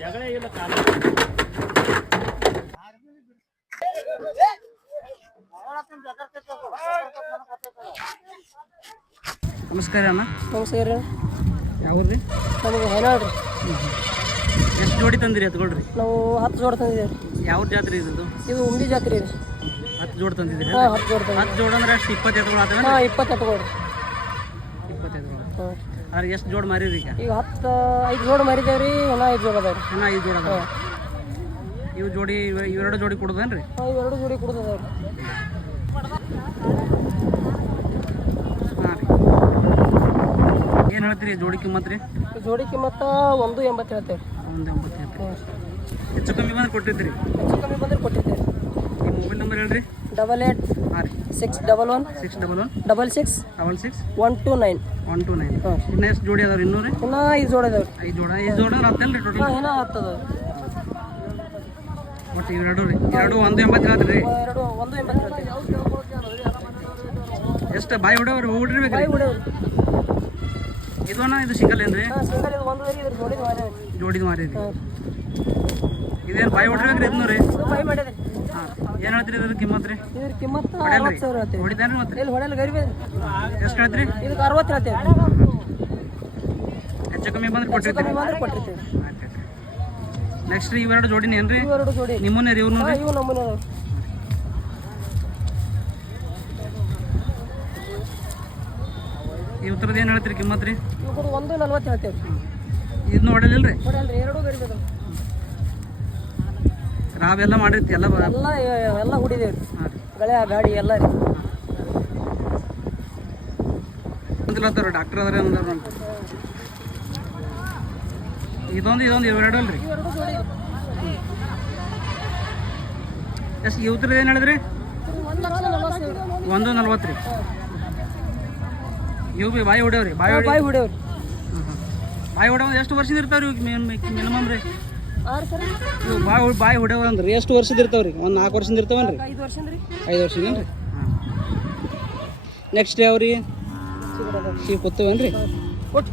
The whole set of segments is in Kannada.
ಜಗಳ ಇಲ್ಲ ಕಾಲ. ನಮಸ್ಕಾರ ಅಣ್ಣ. ನಮಸ್ಕಾರ. ಯಾವ್ರಿ ನಮಗೆ ಹೈನಾಡ್ರಿ ಎಷ್ಟು ಜೋಡಿ ತಂದಿರಿ ಎತ್ಕೊಳ್ರಿ ನಾವು ಹತ್ತು ಜೋಡಿ ತಂದಿದ್ದೀವಿ ಯಾವ ಜಾತ್ರೆ ಇದು? ಇದು ಉಂಡಿ ಜಾತ್ರೆ ಇದೆ ಹತ್ತು ಜೋಡಿ ತಂದಿದ್ದೀರಿ? ಹಾಂ ಹತ್ತು ಜೋಡಿ ಹತ್ತು ಜೋಡಿ ಅಂದ್ರೆ ಅಷ್ಟು ಇಪ್ಪತ್ತು ಹಾಂ ಇಪ್ಪತ್ತು ಎತ್ತುಗಳು ಇಪ್ಪತ್ತು ಹಾಂ ಎಷ್ಟು ಜೋಡಿ ಮಾರೀರಿ ಈಗ? ಈಗ ಹತ್ತು ಐದು ಜೋಡ್ ಮಾರಿದೇವೆ ರೀ ಇನ್ನೂ ಐದು ಜೋಡ್ ಅದಾವೆ ರೀ ಇನ್ನ ಐದು ಜೋಡಿ ಅದಾವ ಇವು ಜೋಡಿ ಇವ- ಇವೆರಡು ಜೋಡಿ ಕೊಡುದೇನ್ರಿ? ಹಾಂ ಇವೆರಡು ಜೋಡಿ ಕೊಡುದದಾವ್ರಿ. ಹಾಂ ರೀ. ಏನು ಹೇಳ್ತೀರಿ ಜೋಡಿ ಕಿಮ್ಮತ್ ರೀ ಜೋಡಿ ಕಿಮ್ಮತ್ತ ಒಂದು ಎಂಬತ್ತು ಹೇಳ್ತೇವೆ ಒಂದು ಎಂಬತ್ತು ಹೆಚ್ಚು ಕಮ್ಮಿ ಬಂದ್ರೆ ಕೊಟ್ಟಿದ್ರಿ? ಹೆಚ್ಚು ಕಮ್ಮಿ ಬಂದ್ರೆ ಕೊಟ್ಟಿದ್ದೆ ಈ ಮೊಬೈಲ್ ನಂಬರ್ ಹೇಳ್ರಿ. ಡಬಲ್ ಏಟ್ ರೀ. Six double one six double one double six double six one two nine one two nine ಇನ್ನು ಎಷ್ಟು ಜೋಡಿ ಅದಾವ್ರಿ ಇನ್ನೂ ರೀ ಇನ್ನೂ ಐದು ಜೋಡಿ ಅದಾವೆ ರೀ ಐದು ಜೋಡ. ಐದು ಜೋಡ ಹತ್ತಲ್ಲ ರೀ ಟೋಟಲ್ ಏನೋ ಹತ್ತದ ಹತ್ತು ಅದಾವೆ ಒಟ್ಟು ಇವೆರಡು ರೀ. ಎರಡು ಒಂದು ಎಂಬತ್ತು ಹೇಳ್ತೀರಿ ಎರಡು ಒಂದು ಎಂಬತ್ತು ಎಷ್ಟು ಬಾಯಿ ಹೊಡವ್ರಿ ಹೋಗ್ಬಿಡ್ರಿ ಬೇಕ್ರಿ. ಬಾಯಿ ಇದು ಅಣ್ಣ ಇದು ಸಿಂಗಲ್ ಏನ್ರಿ? ಸಿಂಗಲ್ ಇದು ಒಂದು ಇದ್ರ ಜೋಡಿ ಮಾರಿ ರೀ ಜೋಡಿದು ಮಾರಿ ರೀ ಇದೇನು ಬಾಯಿ ಹೊಡ್ರಿ ಇದನ್ನು ರೀ? ಇದು ಬಾಯಿ ಮಾಡಿದೆ ಹಾಂ ಏನು ಹೇಳ್ತೀರಿ ಇದ್ರ ಕಿಮ್ಮತ್ ರೀ? ಇದ್ರ ಕಿಮ್ಮತ್ ಅರವತ್ತು ಸಾವಿರ ಹೇಳ್ತೀವಿ. ಹೊಡಿತಾನ್ರಿ ಮತ್ತೆ? ಇಲ್ಲಿ ಹೊಡೆಯಲ್ಲ ಗರಿಬೆ? ಎಷ್ಟು ಹೇಳ್ತೀರಿ? ಇದಕ್ಕೆ ಅರವತ್ತು ಹೇಳ್ತೇವೆ. ಹೆಚ್ಚು ಕಮ್ಮಿ ಬಂದ್ರೆ ಕೊಟ್ಟಿರ್ತೀವಿ ಕಮ್ಮಿ ಕೊಟ್ಟಿರ್ತೀವಿ. ನೆಕ್ಸ್ಟ್ ರೀ ಇವೆರಡು ಜೋಡಿನ ಏನ್ರಿ? ಇವೆರಡು ಜೋಡಿ. ನಿಮ್ಮನ್ನೇ ರೀ ಇವ್ನು ಹಾಂ ಇವು ಅದಾವೆ ಈ ಉತ್ತರದ ಏನು ಹೇಳ್ತೀರಿ ಕಿಮ್ಮತ್ ರೀ? ಇವ್ರು ಒಂದು ನಲ್ವತ್ತು ಹೇಳ್ತೇವೆ. ಇದನ್ನ ಹೊಡಲಿಲ್ಲ ರೀ ಹೊಡೆಯಲ್ರಿ ಎರಡು ಗರಿಬೆ ಅದಾವೆ ಮಾಡಿರ್ತೀವಿ ಮಾಡಿರ್ತಿ ಎಲ್ಲ ಎಲ್ಲ ಎಲ್ಲ ಹುಡಿದೇವೆ. ರೀ ಹಾಂ. ರೀ ಗಳೆ ಗಾಡಿ ಎಲ್ಲ ರೀ ಡಾಕ್ಟರ್ ಅಂದ್ರೆ ಅಂದಾರ ಇದೊಂದು ಇದೊಂದು ಇವೆರಡು ಅಲ್ರಿ. ಎಷ್ಟು ಇವತ್ರದ ಏನು ಹೇಳಿದ್ರಿ? ಒಂದು ನಲ್ವತ್ತು ರೀ. ಇವು ಬಿ ಬಾಯಿ ಹೊಡ್ಯಾವ್ರಿ ಬಾಯಿ ಬಾಯಿ ಹೊಡೆಯವ್ರಿ. ಬಾಯಿ ಹೊಡ್ಯಾವ ಎಷ್ಟು ವರ್ಷದ ಇರ್ತಾವ್ರಿ ಮಿನಿಮಮ್ ರೀ? ಬಾಯಿ ಬಾಯಿ ಹೊಡ್ಯಾವ ಅಂದ್ರಿ ಎಷ್ಟು ವರ್ಷದ ಇರ್ತಾವ್ರಿ? ಒಂದು ನಾಲ್ಕು ವರ್ಷದ ಇರ್ತಾವನ್ರಿ? ಐದು ವರ್ಷ ಐದು ವರ್ಷದೇನ್ರಿ ನೆಕ್ಸ್ಟ್ ಯಾವ್ರಿ? ಶಿವ ಕೂತವೇನ್ರಿ ಕೊಟ್ಟು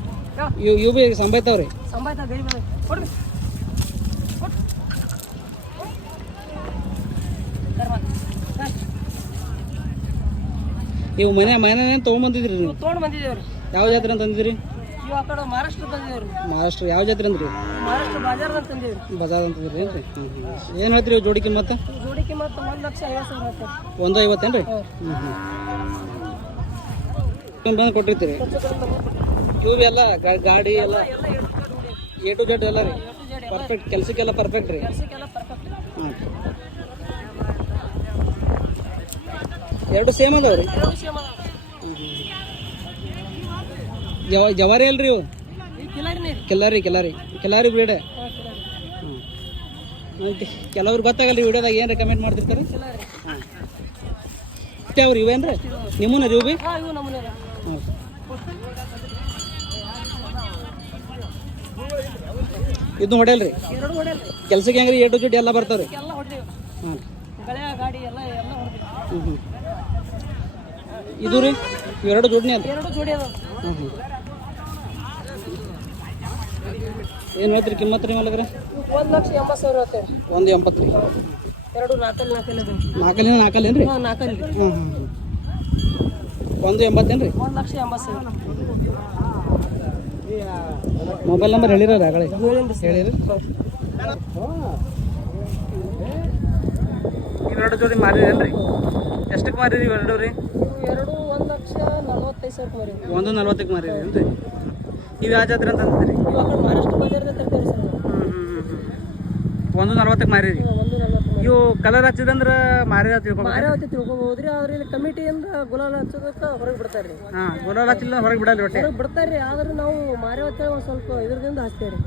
ಇವು ಇವು ಬಿ ಸಂಬೈತಾವ್ರಿ ಸಂಬಾಯ್ತ ಗರಿಬೆ ಅದಾವೆ ಕೊಡ್ರಿ. ಇವು ಮನೆ ಮನೆ ತೊಗೊಂಬಂದಿದ್ರಿ ನೀವು? ತೊಗೊಂಡು ಬಂದಿದ್ದೇವ್ರಿ. ಯಾವ ಜಾತ್ರೆ ಅಂತ ಅಂದಿದ್ರಿ? ಇವು ಆ ಕಡೆ ಮಹಾರಾಷ್ಟ್ರ ಯಾವ ಜಾತ್ರೆ ಅಂದ್ರಿ? ಮಹಾರಾಷ್ಟ್ರ ಬಾಜಾರ್ದಾಗ ಬಜಾರ್ ಅಂತಂದ್ರಿ ಏನ್ರಿ? ಏನು ಹೇಳ್ತೀರಿ ಇವು ಜೋಡಿ ಕಿಮ್ಮತ್ತ ಇವು ಜೋಡಿ ಕಿಮ್ಮತ್ತು ಒಂದು ಲಕ್ಷ ಐವತ್ತು ಸಾವಿರ ಒಂದು ಐವತ್ತೇನ್ರಿ ಹ್ಞೂ ಹ್ಞೂ ಬಂದು ಕೊಟ್ಟಿರ್ತೀರಿ? ಇವು ಬಿ ಎಲ್ಲ ಗಾ- ಗಾಡಿ ಎಲ್ಲ ಎ ಟು ಜೆಡ್ ಎಲ್ಲ ರೀ? ಪರ್ಫೆಕ್ಟ್ ಕೆಲ್ಸಕ್ಕೆಲ್ಲ ಪರ್ಫೆಕ್ಟ್ ರೀ? ಕೆಲಸಕ್ಕೆಲ್ಲ ಪರ್ಫೆಕ್ಟ್ ಹಾಂ ಎರಡು ಸೇಮ್ ಅದಾವ ರೀ ಎರಡು ವಿಷಯ ಮಾಡ ಜವ ಜವಾರಿ ಅಲ್ರಿ ಇವು? ಕೆಲ್ಲಾರಿ ಕೆಲ್ಲಾರಿ ಕೆಲಾರಿ ಬ್ರೀಡ್. ಕೆಲವ್ರು ಗೊತ್ತಾಗಲ್ಲ ರೀ ವಿಡಿಯೋದಾಗ ಏನು ರೆಕಮೆಂಡ್ ಮಾಡ್ತಿರ್ತಾರೆ? ಹಾಂ. ಅವ್ರು ರೀ ನಿಮ್ಮನ್ನ ರೀ ಬಿ. ಹ್ಞೂ ಇದು ಹೊಡೆಯಲ್ರಿ? ಎರಡು ಹೊಡೆಯಲ್ಲ ರೀ ಕೆಲ್ಸಕ್ಕೆ ಹೆಂಗ್ರಿ? ಎ ಟು ಜೆಡ್ ಎಲ್ಲ ಬರ್ತಾವ್ರಿ? ಹಾಂ ಹ್ಞೂ ಹ್ಞೂ ಇದು ರೀ ಇವೆರಡು ಜೋಡ್ನಿ ಅಂತ ಹ್ಞೂ ಹ್ಞೂ ಏನು ಹೇಳ್ತೀರಿ ಕಿಮ್ಮತ್ತು ರೀ ಮಲಗ್ರೆ ಒಂದ್ ಲಕ್ಷ ಎಂಬತ್ತು ಸಾವಿರ ಹೇಳ್ತೇವೆ ಒಂದು ಎಂಬತ್ತು ರೀ. ಎರಡು ನಾಲ್ಕಲ್ಲಿ ನಾಲ್ಕಲ್ಲಿ ಅದಾವೆ. ನಾಲ್ಕಲ್ಲಿ ನಾಲ್ಕಲ್ಲೇನು ರೀ ಹಾಂ ನಾಲ್ಕಲ್ಲಿ ರೀ. ಹ್ಞೂ ಹ್ಞೂ ಒಂದು ಎಂಬತ್ತೇನು ರೀ ಒಂದು ಲಕ್ಷ ಎಂಬತ್ತು ಸಾವಿರ. ಮೊಬೈಲ್ ನಂಬರ್ ಹೇಳಿರ ಸರ್. ಹೇಳಿರಿ. ಇವೆರಡು ಜೋಡಿ ಮಾರಿರೇನು ರೀ ಎಷ್ಟಕ್ಕೆ ಮಾರಿರಿ ಇವೆರಡು ರೀ? ಎರಡು ಒಂದು ಲಕ್ಷ ನಲವತ್ತೈದು ಸಾವಿರ ಮರಿ ಒಂದು ನಲ್ವತ್ತಕ್ಕೆ ಮಾರಿರಿ ಏನು ರೀ ಇವು ಯಾವ ಜಾತ್ರೆ ಅಂತ ಸರ್. ನಾವು. ಹ್ಞೂ ಹ್ಞೂ ಹ್ಞೂ ಒಂದು ನಲ್ವತ್ತಕ್ಕೆ ಮರಿ ಇವು ಕಲರ್ ಹಚ್ಚಿದಂದ್ರೆ ಮಾರಿ ತಿಳ್ಕೊಬೇಕು. ಮಾರಾವತಿ ತಿಳ್ಕೊಬೋದ್ರಿ ಆದ್ರೆ ಇಲ್ಲಿ ಕಮಿಟಿಯಿಂದ ಗುಲಾಲ್ ಹಚ್ಚೋದಕ್ಕೆ ಹೊರಗೆ ಬಿಡ್ತಾರೆ ರೀ ಹಾಂ ಗುಲಾಲ್ ಹಚ್ಚಿಲ್ಲ ಹೊರಗೆ ಬಿಡಲ್ಲ ಹೊರಗೆ ಬಿಡ್ತಾರೆ ರೀ ಆದ್ರೆ ನಾವು ಮಾರಾವತಿ ಒಂದ್ ಸ್ವಲ್ಪ ಇದ್ರದಿಂದ ಹಚ್ತೇವ್ರಿ.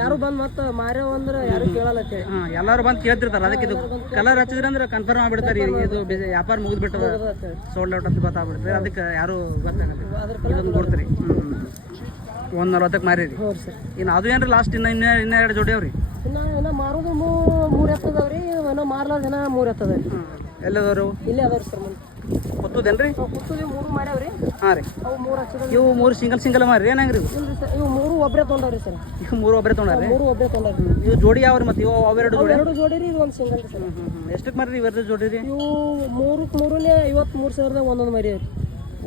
ಯಾರು ಬಂದ್ ಮತ್ತ ಮಾರ್ಯಾವ ಅಂದ್ರ ಯಾರು ಕೇಳಲ್ಲ ಎಲ್ಲಾರು ಬಂದ್ ಎಲ್ಲರೂ ಬಂದು ಕೇಳ್ತಿರ್ತಾರೆ ಅದಕ್ಕೆ ಇದು ಕಲರ್ ಹಚ್ಚಿದ್ರಂದ್ರ ಕನ್ಫರ್ಮ್ ಆಗ್ಬಿಡ್ತಾರೆ ಇದು ವ್ಯಾಪಾರ ಮುಗಿದ್ಬಿಟ್ಟದ. ಬಿಟ್ಟದ ಸೋಲ್ಡ್ ಔಟ್ ಅಂತ ಗೊತ್ತಾಗ್ಬಿಡ್ತಾರೆ ಅದಕ್ಕೆ ಯಾರು ಗೊತ್ತಾಗಲ್ಲ. ಇದೊಂದು ಕೊಡ್ತೀರಿ ಒಂದು ನಲ್ವತ್ತಕ್ಕೆ ಮಾರಿರಿ. ಹ್ಞೂ ರೀ ಸರ್. ಇನ್ನು ಅದು ಏನ್ರಿ ಲಾಸ್ಟ್ ಇನ್ನ ಇನ್ನೇ ಇನ್ನೂ ಎರಡು ಜೋಡಿ ಅವ್ರಿ? ಇನ್ನು ಏನ ಮಾರೋದು ಮೂ ಮೂರು ರೀ ಏನೋ ಮಾರ್ಲಾರ್ದ ಜನ ಮೂರು ಎತ್ತದವ್ರಿ ಎಲ್ಲದವರು ಎಲ್ಲದವ್ರು? ಇಲ್ಲೇ ಅದಾವ್ರಿ ಸರ್ ಮುಂದೆ. ಕೊತ್ತುದೇನು ರೀ ಕುತ್ತುಲಿ ಮೂರು ರೀ ಹಾಂ ರೀ. ಅವು ಮೂರು ಹಚ್ಚಿದ ಇವು ಮೂರು ಸಿಂಗಲ್ ಸಿಂಗಲ್ ಮಾರಿ ಏನು ರೀ ಇಲ್ರಿ ಸರ್ ಇವು ಮೂರು ಒಬ್ಬರೇ ತೊಗೊಂಡವ್ರಿ ಸರ್. ಇವು ಮೂರು ಒಬ್ಬರೇ ತೊಗೊಂಡ್ರಿ ಮೂರು ಒಬ್ಬರೇ ತೊಗೊಂಡವ್ರಿ ಇವು ಜೋಡಿ ಯಾವ ರೀ ಮತ್ತು ಇವು ಅವೆರಡು ಜೋಡಿ? ಎರಡು ಜೋಡಿ ರೀ ಇದು ಒಂದು ಸಿಂಗಲ್ ರೀ ಸರ್. ಎಷ್ಟಕ್ಕೆ ಮಾರಿ ಇವೆರಡು ಜೋಡಿ ರೀ ಇವು ಮೂರಕ್ಕೆ ಮೂರನೇ ಐವತ್ಮೂರು ಸಾವಿರದ ಒಂದೊಂದು ಮರಿ ಐತಿ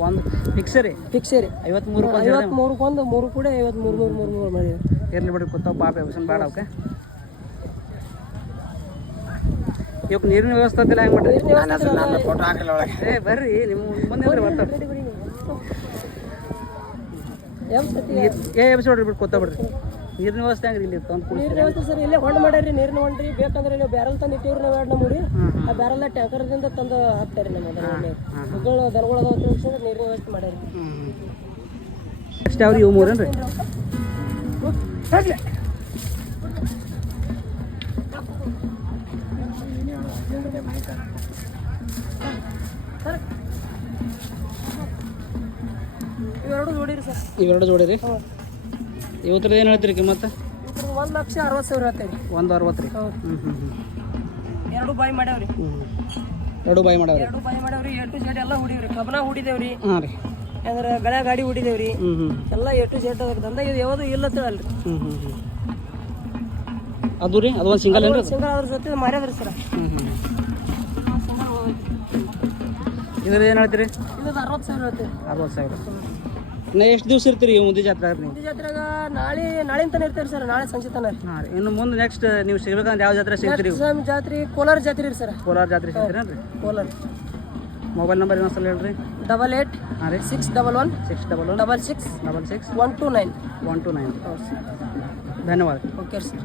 ಒಂದು ಫಿಕ್ಸ್ ರೀ? ಫಿಕ್ಸ್ ರೀ. ಐವತ್ಮೂರು ಐವತ್ಮೂರಕ್ಕೆ ಒಂದು ಮೂರು ಕೂಡ ಐವತ್ಮೂರು ಮೂರು ಮೂರು ಮೂರು ಮರಿ ಇರ್ಲಿ ಬಿಡಿ ಕೂತಾವ ಪಾಪ ಬೇಡ ಅವಕ್ಕೆ ಇವಕ್ಕೆ ನೀರಿನ ವ್ಯವಸ್ಥೆ ಅದೆಲ್ಲ ಹೆಂಗೆ ಮಾಡ್ರಿ ಏ ಬರ್ರಿ ನಿಮ್ಮ ಮುಂದೆ ಇರ್ರಿ ಬರ್ತಾವ ಯಾವ ಸತಿ ಏ ಎಬ್ಸಿ ಬಿಡ್ರಿ ಬಿಟ್ಟು ಕೊತ್ತ ಬಿಡ್ರಿ. ನೀರಿನ ವ್ಯವಸ್ಥೆ ಹೆಂಗ್ರಿ ಇಲ್ಲಿ ತಂದು ನೀರಿನ ವ್ಯವಸ್ಥೆ ಸರ್ ಇಲ್ಲೇ ಹೊಂಡ್ ಮಾಡ್ಯಾರಿ ನೀರಿನ ಹೊಂಡ್ರಿ. ಬೇಕಂದ್ರೆ ಇಲ್ಲಿ ಬ್ಯಾರಲ್ ತಂದು ಇಟ್ಟಿವ್ರಿ ನಾವು ಎರಡು ನಮ್ಮೂರಿ ಆ ಬ್ಯಾರಲ್ ಟ್ಯಾಂಕರ್ದಿಂದ ತಂದು ಹಾಕ್ತಾರೆ ನಮ್ಮ ಮಕ್ಕಳು ದನಗಳು ಅದಾವ ತಿಳ್ಸಿದ್ರೆ ನೀರಿನ ವ್ಯವಸ್ಥೆ ಮಾಡ್ಯಾರಿ ಅಷ್ಟೇ ಅವ್ರಿ ಇವು ಮೂರೇನ್ರಿ ಇವೆರಡು ಜೋಡಿರಿ ಸರ್. ಇವೆರಡು ಜೋಡಿ ರೀ ಹ್ಞೂ ಇವತ್ರದ ಏನು ಹೇಳ್ತೀರಿ ಕಿಮ್ಮತ್ತ? ಮತ್ತೆ ಒಂದು ಲಕ್ಷ ಅರವತ್ತು ಸಾವಿರ ಹೇಳ್ತೀರಿ ಒಂದು ಅರವತ್ತು ರೀ ಹೌದು. ಹ್ಞೂ ಹ್ಞೂ ಹ್ಞೂ ಎರಡು ಬಾಯಿ ಮಾಡ್ಯಾವ್ರಿ. ಹ್ಞೂ ಎರಡು ಬಾಯಿ ಮಾಡ್ಯಾವ್ರಿ? ಎರಡು ಬಾಯಿ ಮಾಡ್ಯಾವ್ರಿ ಎ ಟು ಜೆಡ್ ಎಲ್ಲ ಹುಡಿವ್ರಿ. ಕಬನ ಹುಡಿದೇವ್ರಿ. ಹಾಂ ರೀ. ಅಂದ್ರೆ ಗಳ ಗಾಡಿ ಹುಡಿದೇವ್ರಿ. ಎಲ್ಲ ಎ ಟು ಜೆಡ್ ದಂದ ಇದು ಯಾವುದು ಇಲ್ಲ ತಿಳಲ್ರಿ ಹ್ಞೂ ಹ್ಞೂ ಹ್ಞೂ ಅದು ರೀ? ಅದು ಒಂದು ಸಿಂಗಲ್ ಏನು ಸಿಂಗಲ್ ಅದ್ರ ಜೊತೆ ಮಾರ್ಯಾದ್ರಿ ಸರ್. ಹ್ಞೂ ಹ್ಞೂ ಇದ್ರ ಏನು ಹೇಳ್ತೀರಿ? ಇದು ಅರವತ್ತು ಸಾವಿರ ಹೇಳ್ತೀವಿ. ಅರವತ್ತು ಸಾವಿರ. ಇನ್ನು ಎಷ್ಟು ದಿವಸ ಇರ್ತೀರಿ ಮುಂದೆ ಜಾತ್ರೆ ನೀವು ಜಾತ್ರೆಗ ನಾಳೆ ನಾಳೆ ತನ ಇರ್ತೀರಿ ಸರ್ ನಾಳೆ ಸಂಜೆ ತನ ರೀ. ಹಾಂ ಇನ್ನು ಮುಂದೆ ನೆಕ್ಸ್ಟ್ ನೀವು ಸಿಗ್ಬೇಕಂದ್ರೆ ಯಾವ ಜಾತ್ರೆ ಸಿಗ್ತೀರಿ? ಸ್ವಾಮಿ ಜಾತ್ರೆ ಕೋಲಾರ ಜಾತ್ರೆ ರೀ ಸರ್. ಕೋಲಾರ ಜಾತ್ರೆ ಸಿಗ್ತೀರೇನು ರೀ ಕೋಲಾರ. ಮೊಬೈಲ್ ನಂಬರ್ ಇನ್ನೊಂದ್ಸಲ ಹೇಳ್ರಿ. ಡಬಲ್ ಏಟ್ ಹಾಂ ರೀ. Six double one six double one double six double six one two nine one two nine ಧನ್ಯವಾದ. Okay sir.